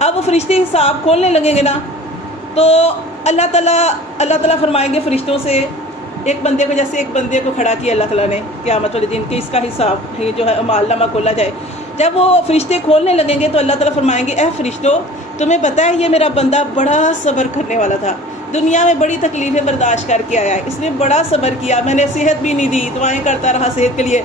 اب وہ فرشتے حساب کھولنے لگیں گے نا تو اللہ تعالیٰ فرمائیں گے فرشتوں سے، ایک بندے کو جیسے ایک بندے کو کھڑا کیا اللہ تعالیٰ نے قیامت والے دن کہ اس کا حساب جو ہے اعمال نامہ کھولا جائے. جب وہ فرشتے کھولنے لگیں گے تو اللہ تعالیٰ فرمائیں گے اے فرشتوں تمہیں پتہ ہے یہ میرا بندہ بڑا صبر کرنے والا تھا، دنیا میں بڑی تکلیفیں برداشت کر کے آیا ہے، اس نے بڑا صبر کیا، میں نے صحت بھی نہیں دی، دعائیں کرتا رہا صحت کے لیے،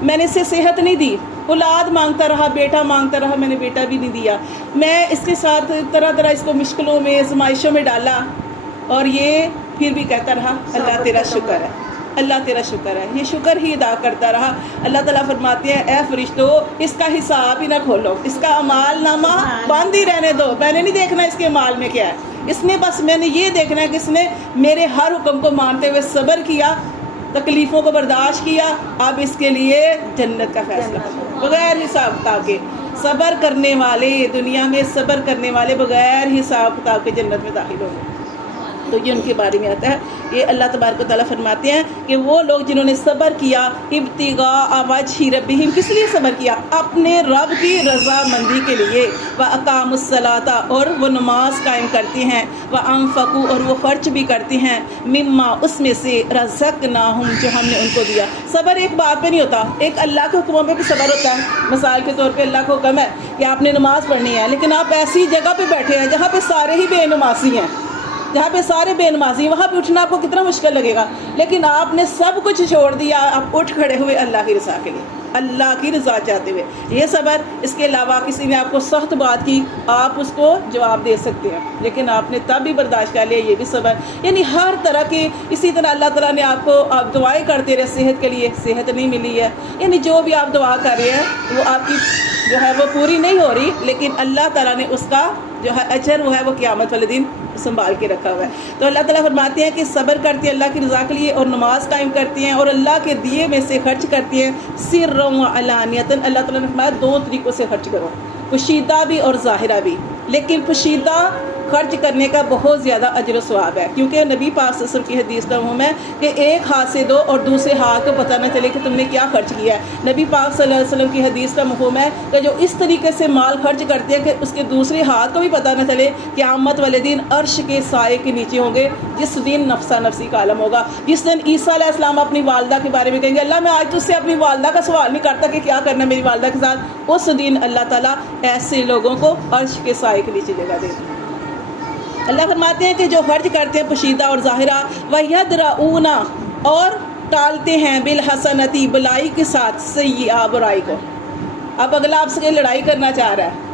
میں نے اسے صحت نہیں دی، اولاد مانگتا رہا، بیٹا مانگتا رہا، میں نے بیٹا بھی نہیں دیا، میں اس کے ساتھ طرح اس کو مشکلوں میں آزمائشوں میں ڈالا، اور یہ پھر بھی کہتا رہا اللہ تیرا شکر ہے، اللہ تیرا شکر ہے، یہ شکر ہی ادا کرتا رہا. اللہ تعالیٰ فرماتے ہیں اے فرشتو اس کا حساب ہی نہ کھولو، اس کا اعمال نامہ بند ہی رہنے دو، میں نے نہیں دیکھنا اس کے اعمال میں کیا ہے، اس نے بس میں نے یہ دیکھنا ہے کہ اس نے میرے ہر حکم کو مانتے ہوئے صبر کیا، تکلیفوں کو برداشت کیا، اب اس کے لیے جنت کا فیصلہ بغیر حساب کتاب کے. صبر کرنے والے دنیا میں صبر کرنے والے بغیر حساب کتاب کے جنت میں داخل ہوں گے. تو یہ ان کے بارے میں آتا ہے. یہ اللہ تبارک و تعالیٰ فرماتے ہیں کہ وہ لوگ جنہوں نے صبر کیا ابتغاء وجہ ربہم، کس لیے صبر کیا؟ اپنے رب کی رضا مندی کے لیے. وَأَقَامُوا الصَّلَاةَ اور وہ نماز قائم کرتے ہیں، وَأَنفَقُوا اور وہ خرچ بھی کرتے ہیں، مما اس میں سے رزقناہم جو ہم نے ان کو دیا. صبر ایک بات پہ نہیں ہوتا، ایک اللہ کے حکموں پہ بھی صبر ہوتا ہے. مثال کے طور پہ اللہ کا حکم ہے کہ آپ نے نماز پڑھنی ہے، لیکن آپ ایسی جگہ پہ بیٹھے ہیں جہاں پہ سارے ہی بے نمازی ہیں، جہاں پہ سارے بے نمازی، وہاں پہ اٹھنا آپ کو کتنا مشکل لگے گا، لیکن آپ نے سب کچھ چھوڑ دیا، آپ اٹھ کھڑے ہوئے اللہ کی رضا کے لیے، اللہ کی رضا چاہتے ہوئے. یہ صبر. اس کے علاوہ کسی نے آپ کو سخت بات کی، آپ اس کو جواب دے سکتے ہیں لیکن آپ نے تب بھی برداشت کر لیا، یہ بھی صبر. یعنی ہر طرح کے. اسی طرح اللہ تعالیٰ نے آپ دعائیں کرتے رہے صحت کے لیے، صحت نہیں ملی ہے، یعنی جو بھی آپ دعا کر رہے ہیں وہ آپ کی جو ہے وہ پوری نہیں ہو رہی، لیکن اللہ تعالیٰ نے اس کا جو ہے اجر وہ ہے وہ قیامت والے دن سنبھال کے رکھا ہوا ہے. تو اللہ تعالیٰ فرماتے ہیں کہ صبر کرتی ہیں اللہ کی رضا کے لیے اور نماز قائم کرتی ہیں اور اللہ کے دیے میں سے خرچ کرتی ہیں سرًا وعلانیۃ. اللہ تعالیٰ نے فرمایا دو طریقوں سے خرچ کرو، پوشیدہ بھی اور ظاہرہ بھی. لیکن پوشیدہ خرچ کرنے کا بہت زیادہ اجر و ثواب ہے، کیونکہ نبی پاک صلی اللہ علیہ وسلم کی حدیث کا مفہوم ہے کہ ایک ہاتھ سے دو اور دوسرے ہاتھ کو پتہ نہ چلے کہ تم نے کیا خرچ کیا ہے. نبی پاک صلی اللہ علیہ وسلم کی حدیث کا مفہوم ہے کہ جو اس طریقے سے مال خرچ کرتے ہیں کہ اس کے دوسرے ہاتھ کو بھی پتہ نہ چلے، قیامت والے دن عرش کے سائے کے نیچے ہوں گے، جس دن نفسا نفسی کا عالم ہوگا، جس دن عیسیٰ علیہ السلام اپنی والدہ کے بارے میں کہیں گے اللہ میں آج تجھ سے اپنی والدہ کا سوال نہیں کرتا کہ کیا کرنا میری والدہ کے ساتھ. اس دن اللہ تعالیٰ ایسے لوگوں کو عرش کے سائے کے نیچے جگہ دے گا. اللہ فرماتے ہیں کہ جو خرچ کرتے ہیں پوشیدہ اور ظاہرہ، وَيَدْرَؤُونَ اور ٹالتے ہیں بالحسنتی بلائی کے ساتھ سیئہ برائی کو. اب اگلا آپ سے لڑائی کرنا چاہ رہا ہے،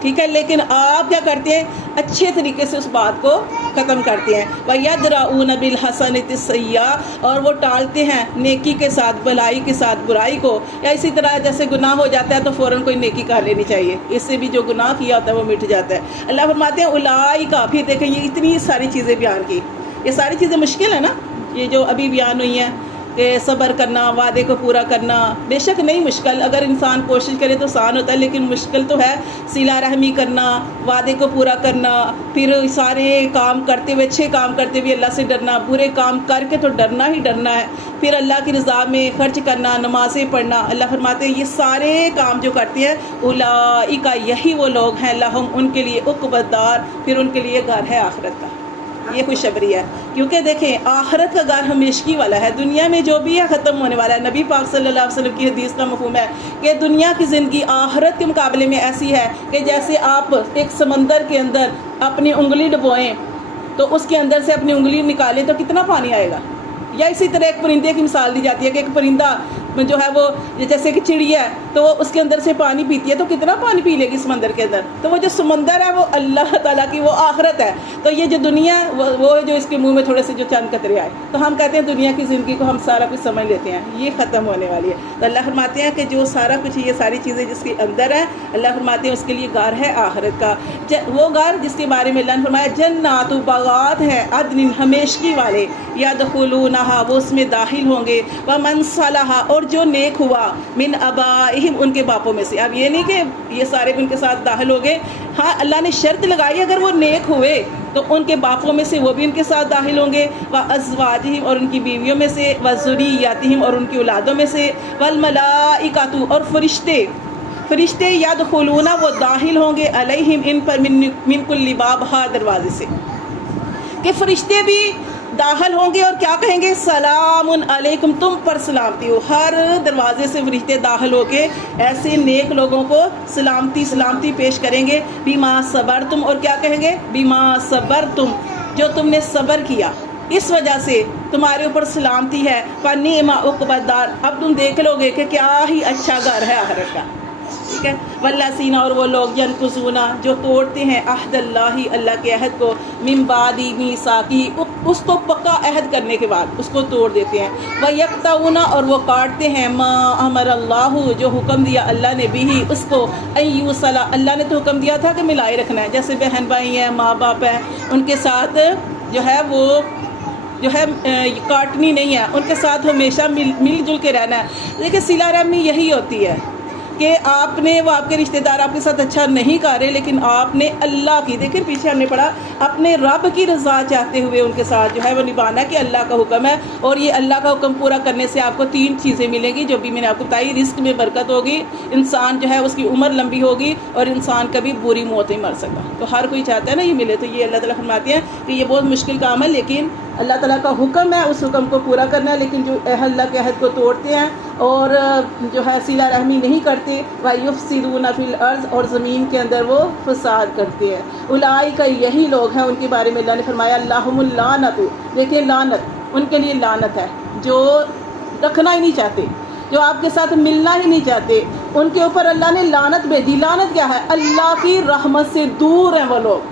ٹھیک ہے، لیکن آپ کیا کرتے ہیں؟ اچھے طریقے سے اس بات کو ختم کرتے ہیں. وَيَدْرَؤُونَ بِالْحَسَنَةِ السَّيِّئَةَ اور وہ ٹالتے ہیں نیکی کے ساتھ بلائی کے ساتھ برائی کو. یا اسی طرح جیسے گناہ ہو جاتا ہے تو فوراً کوئی نیکی کر لینی چاہیے، اس سے بھی جو گناہ کیا ہوتا ہے وہ مٹ جاتا ہے. اللہ فرماتے ہیں اولئک. پھر دیکھیں یہ اتنی ساری چیزیں بیان کی، یہ ساری چیزیں مشکل ہیں نا، یہ جو ابھی بیان ہوئی ہیں کہ صبر کرنا، وعدے کو پورا کرنا. بے شک نہیں مشکل، اگر انسان کوشش کرے تو آسان ہوتا ہے، لیکن مشکل تو ہے. صلہ رحمی کرنا، وعدے کو پورا کرنا، پھر سارے کام کرتے ہوئے، اچھے کام کرتے ہوئے اللہ سے ڈرنا، برے کام کر کے تو ڈرنا ہی ڈرنا ہے. پھر اللہ کی رضا میں خرچ کرنا، نمازیں پڑھنا. اللہ فرماتے ہیں یہ سارے کام جو کرتے ہیں اولئک، یہی وہ لوگ ہیں، لہم ان کے لیے عقبی الدار، پھر ان کے لیے گھر ہے آخرت کا. یہ خوشخبری ہے، کیونکہ دیکھیں آخرت کا گھر ہمیشگی والا ہے. دنیا میں جو بھی ہے ختم ہونے والا ہے. نبی پاک صلی اللہ علیہ وسلم کی حدیث کا مفہوم ہے کہ دنیا کی زندگی آخرت کے مقابلے میں ایسی ہے کہ جیسے آپ ایک سمندر کے اندر اپنی انگلی ڈبوئیں تو اس کے اندر سے اپنی انگلی نکالیں تو کتنا پانی آئے گا. یا اسی طرح ایک پرندے کی مثال دی جاتی ہے کہ ایک پرندہ جو ہے وہ جیسے کہ چڑیا ہے تو وہ اس کے اندر سے پانی پیتی ہے تو کتنا پانی پی لے گی سمندر کے اندر. تو وہ جو سمندر ہے وہ اللہ تعالیٰ کی وہ آخرت ہے. تو یہ جو دنیا وہ جو اس کے منہ میں تھوڑے سے جو چند قطرے آئے تو ہم کہتے ہیں دنیا کی زندگی کو ہم سارا کچھ سمجھ لیتے ہیں، یہ ختم ہونے والی ہے. تو اللہ فرماتے ہیں کہ جو سارا کچھ یہ ساری چیزیں جس کے اندر ہیں، اللہ فرماتے ہیں اس کے لیے گھر ہے آخرت کا. وہ گھر جس کے بارے میں اللہ نے فرمایا جنات باغات ہیں، عدن ہمیشگی والے، یدخلونہا وہ اس میں داخل ہوں گے، ومن صلح اور جو نیک ہوا، من آبائہم ان کے باپوں میں سے. اب یہ نہیں کہ یہ سارے ان کے ساتھ داخل ہو گئے، ہاں اللہ نے شرط لگائی اگر وہ نیک ہوئے تو ان کے باپوں میں سے وہ بھی ان کے ساتھ داخل ہوں گے، وازواجہم اور ان کی بیویوں میں سے، وذریاتہم اور ان کی اولادوں میں سے، والملائکۃ اور فرشتے. فرشتے یدخلون وہ داخل ہوں گے علیہم ان پر من کل باب ہر دروازے سے، کہ فرشتے بھی داخل ہوں گے اور کیا کہیں گے؟ سلام علیکم، تم پر سلامتی ہو۔ ہر دروازے سے فرشتے داخل ہو کے ایسے نیک لوگوں کو سلامتی پیش کریں گے، بما صبرتم، اور کیا کہیں گے؟ بما صبرتم، جو تم نے صبر کیا اس وجہ سے تمہارے اوپر سلامتی ہے۔ فنعم عقبی الدار، اب تم دیکھ لو گے کہ کیا ہی اچھا گھر ہے آخرت کا، ٹھیک ہے۔ والذین، اور وہ لوگ ینقضون، جو توڑتے ہیں عہد اللہ، اللہ کے عہد کو، من بعد میثاقہ، اس کو پکا عہد کرنے کے بعد اس کو توڑ دیتے ہیں۔ ویقطعون، اور وہ کاٹتے ہیں ما امر اللہ، جو حکم دیا اللہ نے بھی اس کو، ان یوصل، اللہ نے تو حکم دیا تھا کہ ملائے رکھنا ہے، جیسے بہن بھائی ہیں، ماں باپ ہیں، ان کے ساتھ جو ہے وہ کاٹنی نہیں ہے، ان کے ساتھ ہمیشہ مل جل کے رہنا ہے۔ دیکھیں صلہ رحمی یہی ہوتی ہے کہ آپ نے، وہ آپ کے رشتہ دار آپ کے ساتھ اچھا نہیں کر رہے، لیکن آپ نے اللہ کی، دیکھیں پیچھے ہم نے پڑھا، اپنے رب کی رضا چاہتے ہوئے ان کے ساتھ جو ہے وہ نبھانا ہے، کہ اللہ کا حکم ہے، اور یہ اللہ کا حکم پورا کرنے سے آپ کو 3 چیزیں ملیں گی جو بھی میں نے آپ کو بتائی۔ رزق میں برکت ہوگی، انسان جو ہے اس کی عمر لمبی ہوگی، اور انسان کبھی بری موت نہیں مر سکتا۔ تو ہر کوئی چاہتا ہے نا یہ ملے، تو یہ اللہ تعالیٰ فرماتے ہیں کہ یہ بہت مشکل کام ہے، لیکن اللہ تعالیٰ کا حکم ہے، اس حکم کو پورا کرنا ہے۔ لیکن جو اللہ کے عہد کو توڑتے ہیں اور جو ہے صلہ رحمی نہیں کرتے، وَيُفْسِدُونَ فِي الْأَرْضِ، اور زمین کے اندر وہ فساد کرتے ہیں، اولئک، یہی لوگ ہیں، ان کے بارے میں اللہ نے فرمایا لَهُمُ اللعنۃ، دیکھیں لعنت، ان کے لیے لعنت ہے، جو رکھنا ہی نہیں چاہتے، جو آپ کے ساتھ ملنا ہی نہیں چاہتے، ان کے اوپر اللہ نے لعنت بھیجی۔ لعنت کیا ہے؟ اللہ کی رحمت سے دور ہیں وہ لوگ۔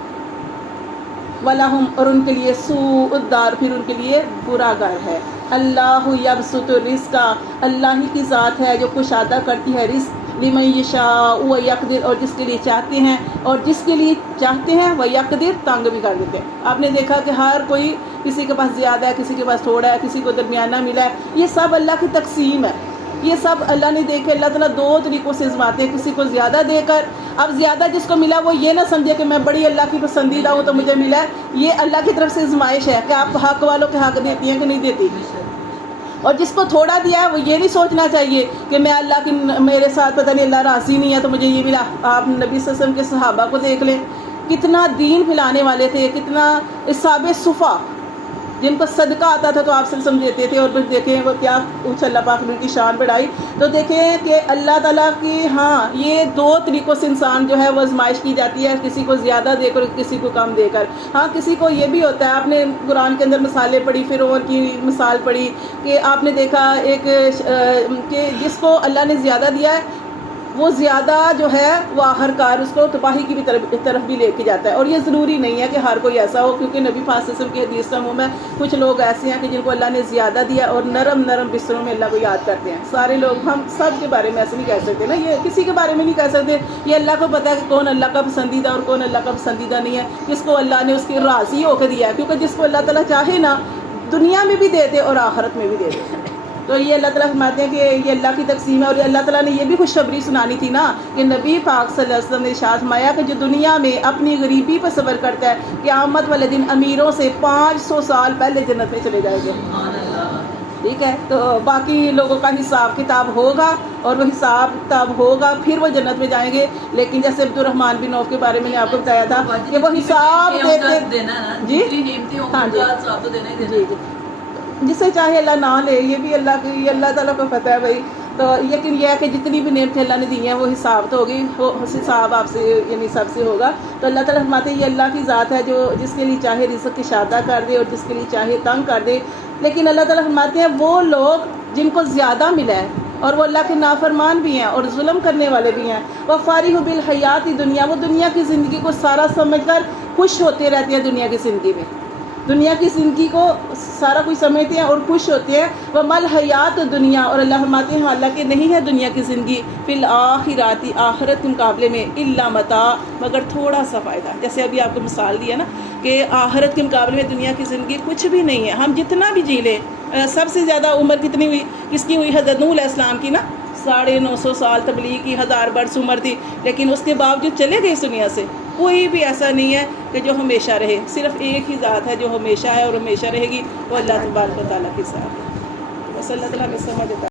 وَلَهُمْ، اور ان کے لیے سوء الدار، پھر ان کے لیے برا گھر ہے۔ اللہ یبسط الرزق، اللہ ہی کی ذات ہے جو کشادہ کرتی ہے رزق، لمن یشاء ویقدر، اور جس کے لیے چاہتے ہیں، اور جس کے لیے چاہتے ہیں ویقدر، تنگ بھی کر دیتے ہیں۔ آپ نے دیکھا کہ ہر کوئی، کسی کے پاس زیادہ ہے، کسی کے پاس تھوڑا ہے، کسی کو درمیانہ ملا ہے، یہ سب اللہ کی تقسیم ہے، یہ سب اللہ نے دیکھے۔ اللہ تعالیٰ 2 طریقوں سے آزماتے ہیں، کسی کو زیادہ دے کر، اب زیادہ جس کو ملا وہ یہ نہ سمجھے کہ میں بڑی اللہ کی پسندیدہ ہوں تو مجھے ملا ہے، یہ اللہ کی طرف سے آزمائش ہے کہ آپ حق والوں کے حق دیتی ہیں کہ نہیں دیتی۔ اور جس کو تھوڑا دیا ہے وہ یہ نہیں سوچنا چاہیے کہ میں اللہ کی، میرے ساتھ پتہ نہیں اللہ راضی نہیں ہے تو مجھے یہ ملا۔ آپ نبی صلی اللہ علیہ وسلم کے صحابہ کو دیکھ لیں، کتنا دین پھیلانے والے تھے، کتنا اصحاب صفا، جن کو صدقہ آتا تھا تو آپ سے دیتے تھے، اور پھر دیکھیں وہ کیا کچھ اللہ پاک نے ان کی شان بڑھائی۔ تو دیکھیں کہ اللہ تعالیٰ کی، ہاں یہ 2 طریقوں سے انسان جو ہے وہ آزمائش کی جاتی ہے، کسی کو زیادہ دے کر، کسی کو کم دے کر۔ ہاں کسی کو یہ بھی ہوتا ہے، آپ نے قرآن کے اندر مثالیں پڑھی، فرعون کی مثال پڑھی کہ آپ نے دیکھا ایک کہ جس کو اللہ نے زیادہ دیا ہے وہ زیادہ جو ہے وہ آخر کار اس کو تباہی کی بھی طرف بھی لے کے جاتا ہے۔ اور یہ ضروری نہیں ہے کہ ہر کوئی ایسا ہو، کیونکہ نبی پاک صلی اللہ علیہ وسلم کی حدیث کا عموم ہے، کچھ لوگ ایسے ہیں کہ جن کو اللہ نے زیادہ دیا اور نرم نرم بستروں میں اللہ کو یاد کرتے ہیں۔ سارے لوگ، ہم سب کے بارے میں ایسے نہیں کہہ سکتے نا، یہ کسی کے بارے میں نہیں کہہ سکتے، یہ اللہ کو پتہ ہے کہ کون اللہ کا پسندیدہ اور کون اللہ کا پسندیدہ نہیں ہے، کس کو اللہ نے اس کی راضی ہو کے دیا ہے، کیونکہ جس کو اللہ تعالیٰ چاہے نا دنیا میں بھی دے دے اور آخرت میں بھی دے دے۔ تو یہ اللہ تعالیٰ فرماتے ہیں کہ یہ اللہ کی تقسیم ہے، اور اللہ تعالیٰ نے یہ بھی خوشخبری سنانی تھی نا کہ نبی پاک صلی اللہ علیہ وسلم نے ارشاد فرمایا کہ جو دنیا میں اپنی غریبی پر صبر کرتا ہے، قیامت والے دن امیروں سے 500 سال پہلے جنت میں چلے جائے گے۔ ٹھیک ہے، تو باقی لوگوں کا حساب کتاب ہوگا، اور وہ حساب کتاب ہوگا پھر وہ جنت میں جائیں گے۔ لیکن جیسے عبد الرحمن بن عوف کے بارے میں نے آپ کو بتایا تھا کہ وہ حساب دیتے، جی ہاں جی، جسے چاہے اللہ نہ لے، یہ بھی اللہ کی، یہ اللہ تعالیٰ کو پتہ ہے بھائی۔ تو لیکن یہ ہے کہ جتنی بھی نعمتیں اللہ نے دی ہیں وہ حساب تو ہوگی، وہ حساب آپ سے یعنی سب سے ہوگا۔ تو اللہ تعالیٰ فرماتے ہیں یہ اللہ کی ذات ہے جو جس کے لیے چاہے رزق کشادہ کر دے اور جس کے لیے چاہے تنگ کر دے۔ لیکن اللہ تعالیٰ فرماتے ہیں وہ لوگ جن کو زیادہ ملا ہے اور وہ اللہ کے نافرمان بھی ہیں اور ظلم کرنے والے بھی ہیں، وہ فارغ بالحیات دنیا، وہ دنیا کی زندگی کو سارا سمجھ کر خوش ہوتے رہتے ہیں، دنیا کی زندگی میں، دنیا کی زندگی کو سارا کچھ سمجھتے ہیں اور خوش ہوتے ہیں۔ وَمَا الْحَيَاةُ دنیا، اور اللہ فرماتے ہیں حالانکہ نہیں ہے دنیا کی زندگی، فی الآخرات، آخرت کے مقابلے میں، الا متاع، مگر تھوڑا سا فائدہ۔ جیسے ابھی آپ کو مثال دیا نا کہ آخرت کے مقابلے میں دنیا کی زندگی کچھ بھی نہیں ہے، ہم جتنا بھی جی لیں۔ سب سے زیادہ عمر کتنی ہوئی، کس کی ہوئی؟ حضرت نوح علیہ السلام کی نا، 950 سال تبلیغ کی، 1000 برس عمر تھی، لیکن اس کے باوجود چلے گئے اس دنیا سے۔ کوئی بھی ایسا نہیں ہے کہ جو ہمیشہ رہے، صرف ایک ہی ذات ہے جو ہمیشہ ہے اور ہمیشہ رہے گی، وہ اللہ تبارک و تعالیٰ کی ذات ہے۔ بس اللہ تعالیٰ ہمیں سمجھ